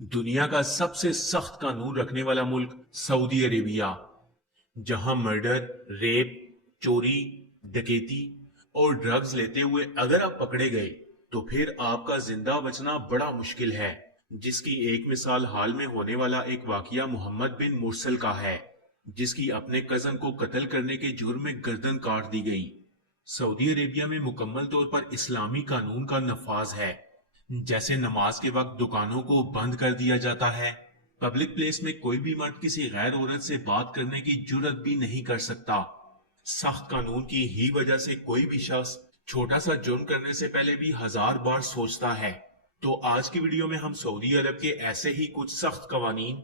دنیا کا سب سے سخت قانون رکھنے والا ملک سعودی عربیہ، جہاں مرڈر، ریپ، چوری، ڈکیتی اور ڈرگز لیتے ہوئے اگر آپ پکڑے گئے تو پھر آپ کا زندہ بچنا بڑا مشکل ہے، جس کی ایک مثال حال میں ہونے والا ایک واقعہ محمد بن مرسل کا ہے، جس کی اپنے کزن کو قتل کرنے کے جرم میں گردن کاٹ دی گئی۔ سعودی عربیہ میں مکمل طور پر اسلامی قانون کا نفاذ ہے، جیسے نماز کے وقت دکانوں کو بند کر دیا جاتا ہے، پبلک پلیس میں کوئی بھی مرد کسی غیر عورت سے بات کرنے کی جرت بھی نہیں کر سکتا۔ سخت قانون کی ہی وجہ سے کوئی بھی شخص چھوٹا سا جرم کرنے سے پہلے بھی 1000 بار سوچتا ہے۔ تو آج کی ویڈیو میں ہم سعودی عرب کے ایسے ہی کچھ سخت قوانین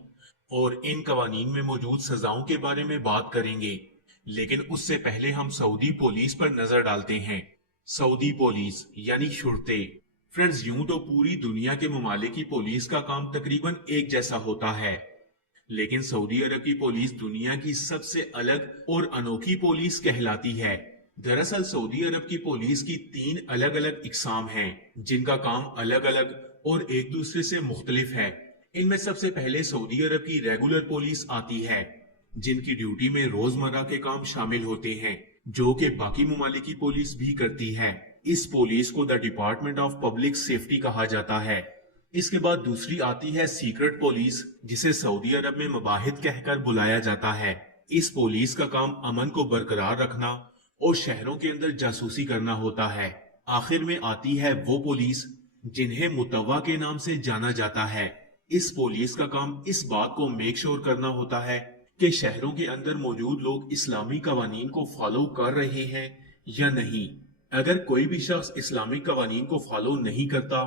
اور ان قوانین میں موجود سزاؤں کے بارے میں بات کریں گے، لیکن اس سے پہلے ہم سعودی پولیس پر نظر ڈالتے ہیں۔ سعودی پولیس یعنی شرطے۔ فرینڈز، یوں تو پوری دنیا کے ممالک کی پولیس کا کام تقریباً ایک جیسا ہوتا ہے، لیکن سعودی عرب کی پولیس دنیا کی سب سے الگ اور انوکھی پولیس کہلاتی ہے۔ دراصل سعودی عرب کی پولیس کی 3 الگ الگ اقسام ہیں، جن کا کام الگ الگ اور ایک دوسرے سے مختلف ہے۔ ان میں سب سے پہلے سعودی عرب کی ریگولر پولیس آتی ہے، جن کی ڈیوٹی میں روزمرہ کے کام شامل ہوتے ہیں، جو کہ باقی ممالک کی پولیس بھی کرتی ہے۔ اس پولیس کو the department of public safety کہا جاتا ہے۔ اس کے بعد دوسری آتی ہے سیکرٹ پولیس، جسے سعودی عرب میں مباحث کہہ کر بلایا جاتا ہے۔ اس پولیس کا کام امن کو برقرار رکھنا اور شہروں کے اندر جاسوسی کرنا ہوتا ہے۔ آخر میں آتی ہے وہ پولیس جنہیں متوا کے نام سے جانا جاتا ہے۔ اس پولیس کا کام اس بات کو میک شور کرنا ہوتا ہے کہ شہروں کے اندر موجود لوگ اسلامی قوانین کو فالو کر رہے ہیں یا نہیں۔ اگر کوئی بھی شخص اسلامی قوانین کو فالو نہیں کرتا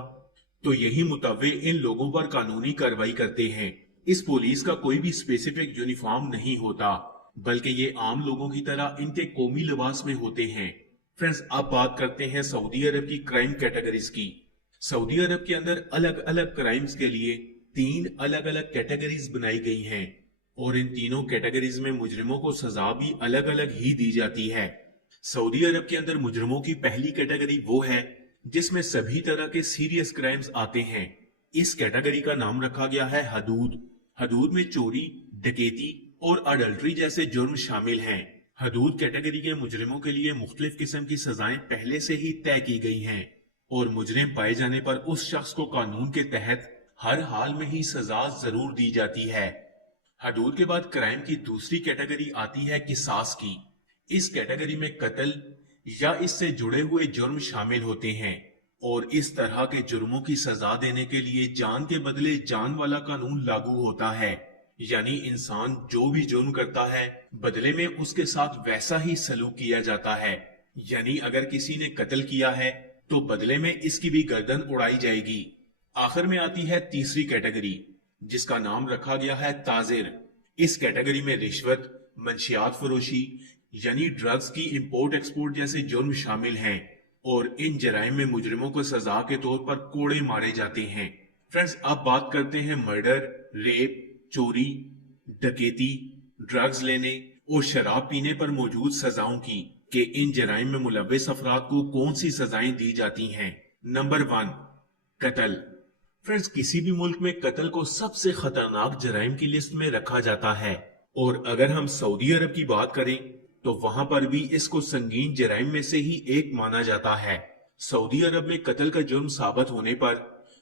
تو یہی متوع ان لوگوں پر قانونی کارروائی کرتے ہیں۔ اس پولیس کا کوئی بھی اسپیسیفک یونیفارم نہیں ہوتا، بلکہ یہ عام لوگوں کی طرح ان کے قومی لباس میں ہوتے ہیں۔ فرینڈز، اب بات کرتے ہیں سعودی عرب کی کرائم کیٹیگریز کی۔ سعودی عرب کے اندر الگ الگ کرائمز کے لیے 3 الگ الگ کیٹیگریز بنائی گئی ہیں، اور ان تینوں کیٹیگریز میں مجرموں کو سزا بھی الگ الگ ہی دی جاتی ہے۔ سعودی عرب کے اندر مجرموں کی پہلی کیٹیگری وہ ہے جس میں سبھی طرح کے سیریس کرائمز آتے ہیں۔ اس کیٹیگری کا نام رکھا گیا ہے حدود۔ حدود میں چوری، ڈکیتی اور اڈلٹری جیسے جرم شامل ہیں۔ حدود کیٹیگری کے مجرموں کے لیے مختلف قسم کی سزائیں پہلے سے ہی طے کی گئی ہیں، اور مجرم پائے جانے پر اس شخص کو قانون کے تحت ہر حال میں ہی سزا ضرور دی جاتی ہے۔ حدود کے بعد کرائم کی دوسری کیٹیگری آتی ہے قصاص کی۔ اس کیٹیگری میں قتل یا اس سے جڑے ہوئے جرم شامل ہوتے ہیں، اور اس طرح کے جرموں کی سزا دینے کے لیے جان کے بدلے جان والا قانون لاگو ہوتا ہے، یعنی انسان جو بھی جرم کرتا ہے بدلے میں اس کے ساتھ ویسا ہی سلوک کیا جاتا ہے۔ یعنی اگر کسی نے قتل کیا ہے تو بدلے میں اس کی بھی گردن اڑائی جائے گی۔ آخر میں آتی ہے تیسری کیٹیگری، جس کا نام رکھا گیا ہے تاجر۔ اس کیٹیگری میں رشوت، منشیات فروشی یعنی ڈرگز کی امپورٹ ایکسپورٹ جیسے جرم شامل ہیں، اور ان جرائم میں مجرموں کو سزا کے طور پر کوڑے مارے جاتے ہیں۔ فرینڈز، اب بات کرتے ہیں مرڈر، ریپ، چوری، ڈکیتی، ڈرگز لینے اور شراب پینے پر موجود سزاؤں کی، کہ ان جرائم میں ملوث افراد کو کون سی سزائیں دی جاتی ہیں۔ نمبر 1، قتل۔ فرینڈز، کسی بھی ملک میں قتل کو سب سے خطرناک جرائم کی لسٹ میں رکھا جاتا ہے، اور اگر ہم سعودی عرب کی بات کریں تو وہاں پر بھی اس کو سنگین جرائم میں سے ہی ایک مانا جاتا ہے۔ سعودی عرب میں قتل کا جرم ثابت ہونے پر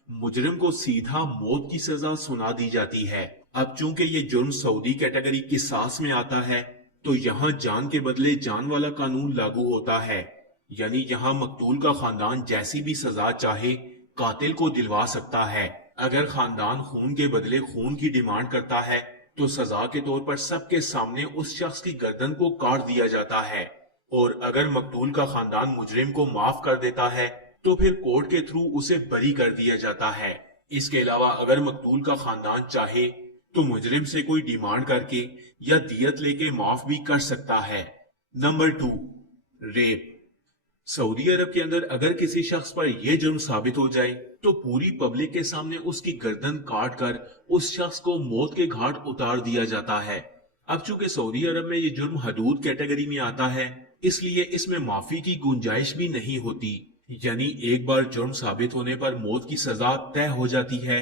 مجرم کو سیدھا موت کی سزا سنا دی جاتی ہے۔ اب چونکہ یہ جرم سعودی کیٹیگری قصاص میں آتا ہے تو یہاں جان کے بدلے جان والا قانون لاگو ہوتا ہے، یعنی یہاں مقتول کا خاندان جیسی بھی سزا چاہے قاتل کو دلوا سکتا ہے۔ اگر خاندان خون کے بدلے خون کی ڈیمانڈ کرتا ہے تو سزا کے طور پر سب کے سامنے اس شخص کی گردن کو کاٹ دیا جاتا ہے، اور اگر مقتول کا خاندان مجرم کو معاف کر دیتا ہے تو پھر کورٹ کے تھرو اسے بری کر دیا جاتا ہے۔ اس کے علاوہ اگر مقتول کا خاندان چاہے تو مجرم سے کوئی ڈیمانڈ کر کے یا دیت لے کے معاف بھی کر سکتا ہے۔ Number 2، rape. سعودی عرب کے اندر اگر کسی شخص پر یہ جرم ثابت ہو جائے تو پوری پبلک کے سامنے اس کی گردن کاٹ کر اس شخص کو موت کے گھاٹ اتار دیا جاتا ہے۔ اب چونکہ سعودی عرب میں یہ جرم حدود کیٹیگری میں آتا ہے، اس لیے اس میں معافی کی گنجائش بھی نہیں ہوتی، یعنی ایک بار جرم ثابت ہونے پر موت کی سزا طے ہو جاتی ہے،